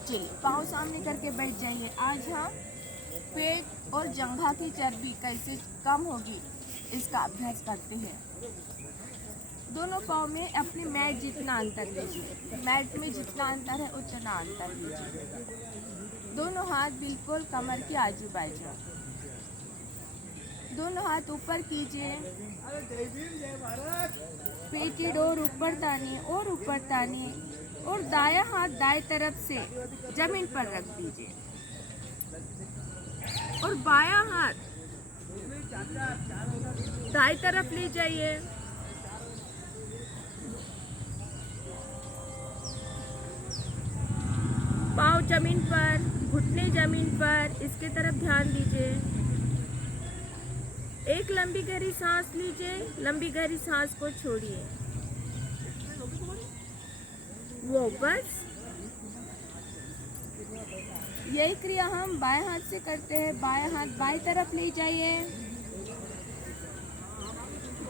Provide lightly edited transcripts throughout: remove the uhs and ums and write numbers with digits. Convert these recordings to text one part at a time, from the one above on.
चलिए पाँव सामने करके बैठ जाइए। आज हम पेट और जंघा की चर्बी कैसे कम होगी इसका अभ्यास करते हैं। दोनों पाँव में अपनी मैट जितना अंतर लीजिए, मैट में जितना अंतर है उतना अंतर लीजिए। दोनों हाथ बिल्कुल कमर के आजू बाजू, दोनों हाथ ऊपर कीजिए, पेटी डोर ऊपर तानिए और ऊपर तानिए और दायां हाथ दाएं तरफ से जमीन पर रख दीजिए और बायां हाथ दाएं तरफ ले जाइए। पाँव जमीन पर, घुटने जमीन पर, इसके तरफ ध्यान दीजिए। एक लंबी गहरी सांस लीजिए, लंबी गहरी सांस को छोड़िए। वो बस यही क्रिया हम बाएं हाथ से करते हैं। बाएं हाथ बाएं तरफ ले जाइए,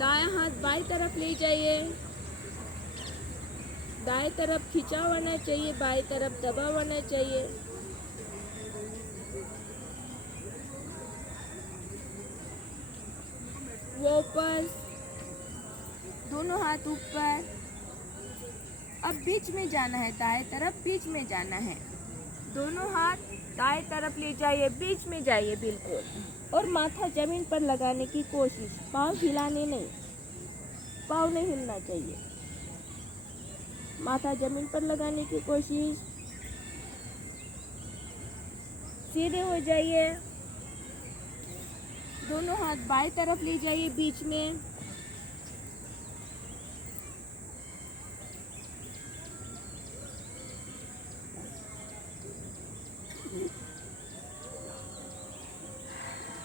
दायां हाथ बाएं तरफ ले जाइए। दाएं तरफ खिंचा होना चाहिए, बाएं तरफ दबा होना चाहिए। वो ऊपर, दोनों हाथ ऊपर। अब बीच में जाना है, दाएं तरफ बीच में जाना है। दोनों हाथ दाएं तरफ ले जाइए, बीच में जाइए बिल्कुल और माथा जमीन पर लगाने की कोशिश। पाँव हिलाने नहीं, पाँव नहीं हिलना चाहिए। माथा जमीन पर लगाने की कोशिश। सीधे हो जाइए, दोनों हाथ बाएं तरफ ले जाइए बीच में।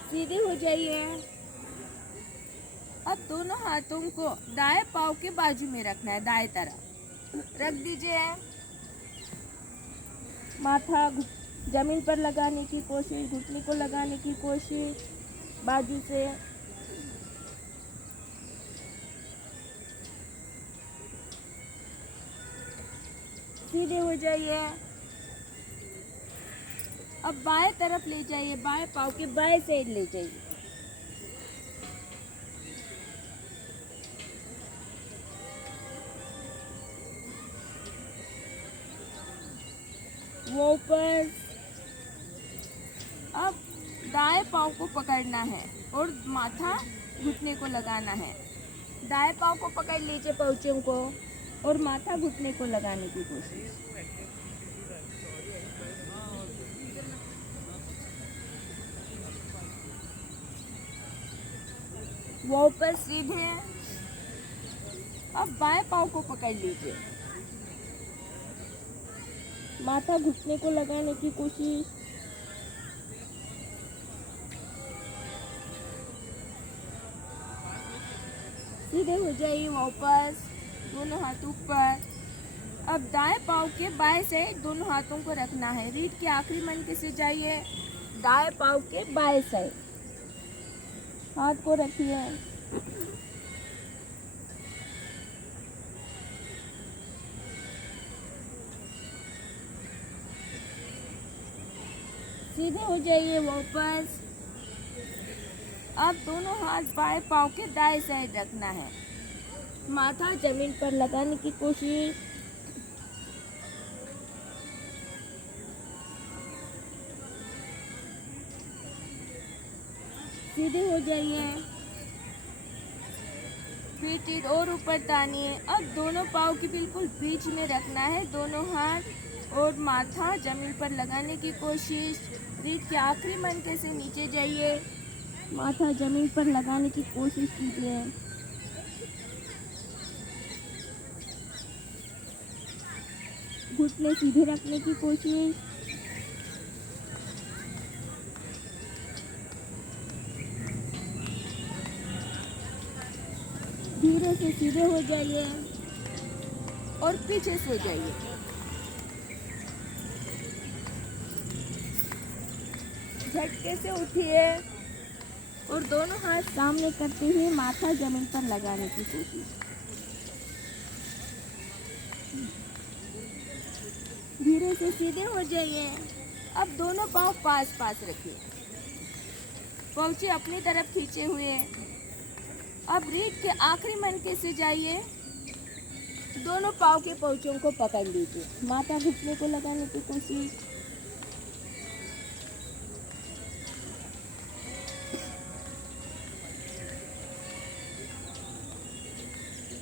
सीधे हो जाइए। अब दोनों हाथों को दाएं पाँव के बाजू में रखना है, दाएं तरफ रख दीजिए। माथा जमीन पर लगाने की कोशिश, घुटने को लगाने की कोशिश बाजू से। सीधे हो जाइए। अब बाएं तरफ ले जाइए, बाएं पाँव के बाएं साइड ले जाइए। वो ऊपर। अब दाएं पाँव को पकड़ना है और माथा घुटने को लगाना है। दाएं पाँव को पकड़ लीजिए पाँवों को और माथा घुटने को लगाने की कोशिश। वो ऊपर सीधे। अब बाएं पाँव को पकड़ लीजिए, माथा घुटने को लगाने की कोशिश। सीधे हो जाइए, वापस दोनों हाथ ऊपर। अब दाएं पाँव के बाएं से दोनों हाथों को रखना है। रीढ़ के आखिरी मनके से जाइए, दाएं पाँव के बाएं साइड हाथ को रखिए। सीधे हो जाइए, वापस। अब दोनों हाथ बाएं पाँव के दाएं साइड रखना है, माथा जमीन पर लगाने की कोशिश। सीधे हो जाइए, पीठ और ऊपर तानिए। अब दोनों पाँव के बिल्कुल बीच में रखना है, दोनों हाथ और माथा जमीन पर लगाने की कोशिश। रीढ़ के आखिरी मनके से नीचे जाइए, माथा जमीन पर लगाने की कोशिश कीजिए। घुटने सीधे रखने की कोशिश। धीरे से सीधे हो जाइए और पीछे सो जाइए। झटके से उठिए और दोनों हाथ सामने करते हुए माथा जमीन पर लगाने की कोशिश। धीरे से सीधे हो जाइए। अब दोनों पाँव पास पास रखिए, पहुँचे अपनी तरफ खींचे हुए। अब रीढ़ के आखिरी मनके से जाइए, दोनों पाँव के पहुँचों को पकड़ लीजिए, माथा घुटने को लगाने की कोशिश।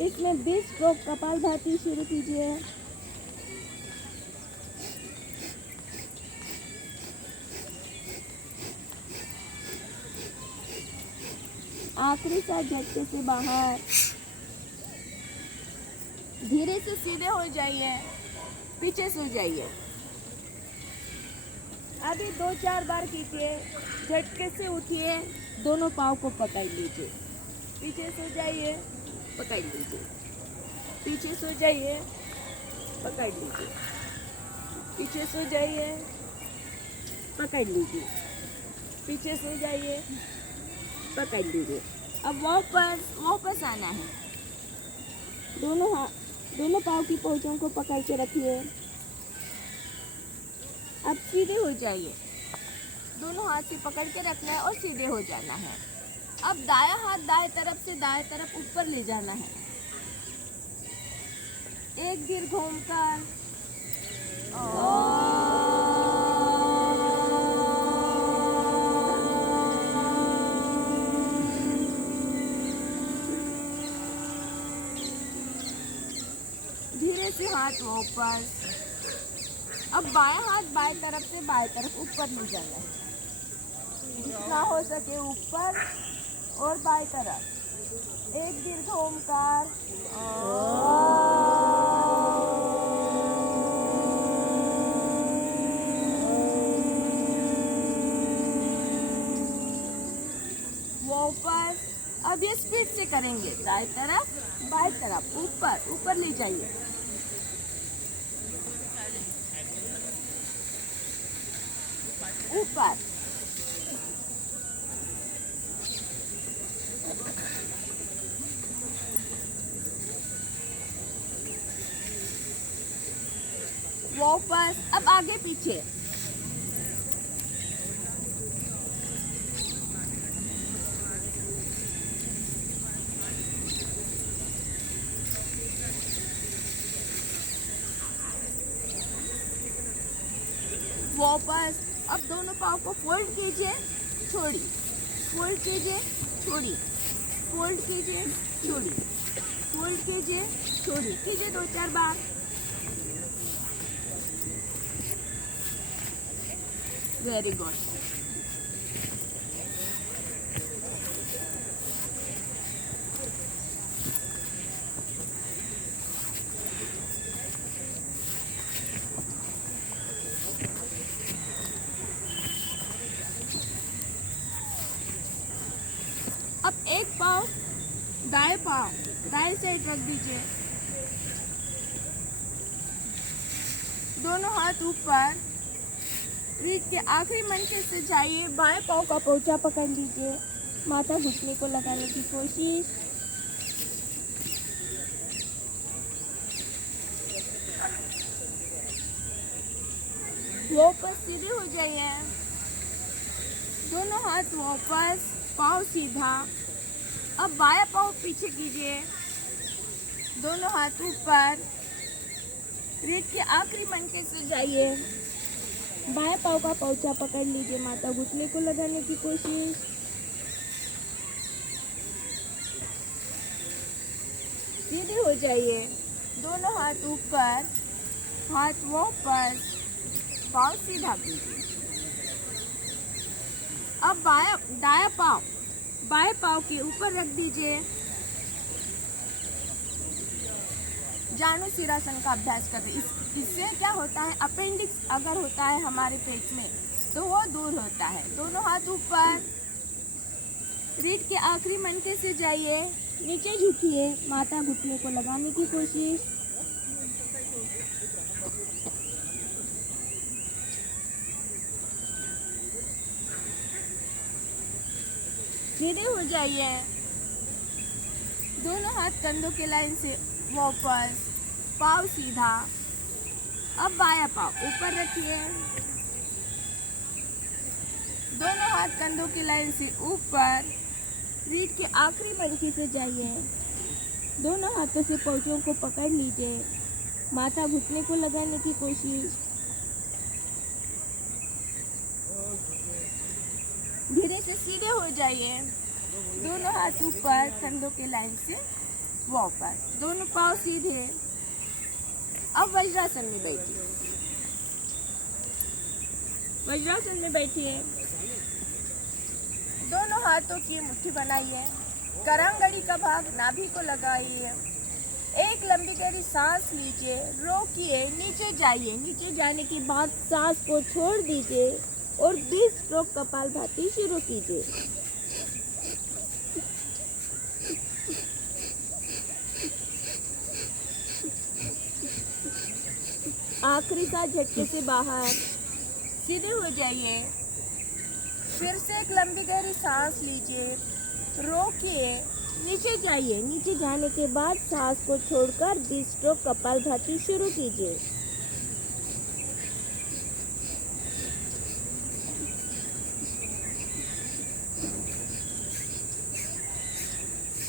इसमें 20 स्ट्रोक कपालभाति शुरू कीजिए। आखिरी 7 झटके से बाहर। धीरे से सीधे हो जाइए, पीछे सो जाइए। अभी 2-4 बार कीजिए। झटके से उठिए, दोनों पाँव को पकड़ लीजिए, पीछे सो जाइए, पकड़ लीजिए, पीछे सो जाइए, पकड़ लीजिए, पीछे सो जाइए, पकड़ लीजिए, पीछे सो जाइए, पकड़ लीजिए। अब वापस आना है। दोनों पाँव की पहुँचों को पकड़ के रखिए। अब सीधे हो जाइए, दोनों हाथ से पकड़ के रखना है और सीधे हो जाना है। अब दायां हाथ दाएं तरफ से दाएं तरफ ऊपर ले जाना है। एक दीर्घ ओंकार। धीरे से हाथ वापस। अब बायां हाथ बाएं तरफ से बाएं तरफ ऊपर ले जाना है, जितना हो सके ऊपर और बाएं तरफ। एक दीर्घ ओंकार। वापस। अब ये स्पीड से करेंगे, दाएं तरफ बाएं तरफ, ऊपर ऊपर ले जाइए। ऊपर। वापस। अब आगे पीछे। वापस। अब दोनों पाँव को फोल्ड कीजिए, छोड़िए, फोल्ड कीजिए, छोड़िए, फोल्ड कीजिए, छोड़िए, फोल्ड कीजिए, छोड़िए। कीजिए 2-4 बार। Very good. अब एक पाँव दाएं साइड रख दीजिए, दोनों हाथ ऊपर। रीढ़ के आखिरी मनके से जाइए, बाएं पाँव का पोंचा पकड़ लीजिए, माथा घुटने को लगाने की कोशिश। वापस सीधे हो जाइए, दोनों हाथ वापस, पाँव सीधा। अब बायां पाँव पीछे कीजिए, दोनों हाथ ऊपर। रीढ़ के आखिरी मनके से जाइए, बाएं पाँव का पोंचा पकड़ लीजिए, माथा घुटने को लगाने की कोशिश। सीधे हो जाइए, दोनों हाथ ऊपर, हाथ वापस, पाँव सीधा कीजिए। अब दायां पाँव बाएं पाँव के ऊपर रख दीजिए। जानु सिरासन का अभ्यास कर रहे। इससे क्या होता है, अपेंडिक्स अगर होता है हमारे पेट में तो वो दूर होता है। दोनों हाथ ऊपर, रीढ़ के आखिरी मनके से जाइए, नीचे झुकिए, माथा घुटने को लगाने की कोशिश। सीधे हो जाइए, दोनों हाथ कंधों के लाइन से वापस, पाँव सीधा। अब बायां पाँव ऊपर रखिए। दोनों हाथ कंधों की लाइन से ऊपर। रीढ़ के आखिरी मंकी से जाइए। दोनों हाथों से पौचों को पकड़ लीजिए। माथा घुटने को लगाने की कोशिश। धीरे से सीधे हो जाइए। दोनों हाथ ऊपर कंधों के लाइन से वापस। दोनों पाँव सीधे। अब वज्रासन में बैठिए। वज्रासन में बैठिए। दोनों हाथों की मुट्ठी बनाइए। करांगड़ी का भाग नाभि को लगाइए। एक लंबी गहरी सांस लीजिए, रोकिए, नीचे जाइए। नीचे जाने के बाद सांस को छोड़ दीजिए और 20 स्ट्रोक कपालभाति शुरू कीजिए। आखिरी सांस झटके से बाहर। सीधे हो जाइए। फिर से एक लंबी गहरी सांस लीजिए, रोकिए, नीचे जाइए। नीचे जाने के बाद सांस को छोड़कर 20 स्ट्रोक कपालभाति शुरू कीजिए।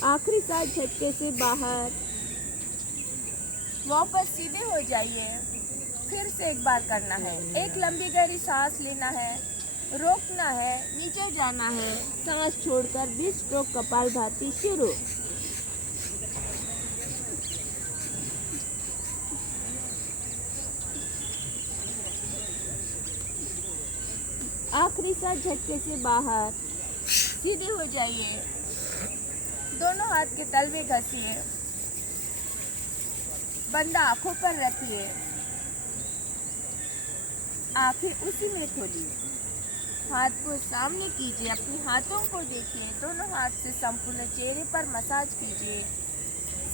आखिरी सांस झटके से बाहर। वापस सीधे हो जाइए। फिर से एक बार करना है। एक लंबी गहरी सांस लेना है, रोकना है, नीचे जाना है, सांस छोड़कर 20 स्ट्रोक कपालभाति शुरू। आखिरी सांस झटके से बाहर। सीधे हो जाइए। दोनों हाथ के तलवे घसीए। बंद आंखों पर रखिए। आंखें उसी में खोलिए। हाथ को सामने कीजिए। अपने हाथों को देखिए। दोनों हाथ से संपूर्ण चेहरे पर मसाज कीजिए।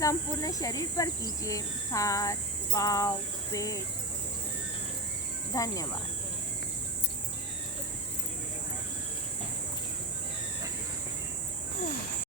संपूर्ण शरीर पर कीजिए। हाथ, पाँव, पेट। धन्यवाद।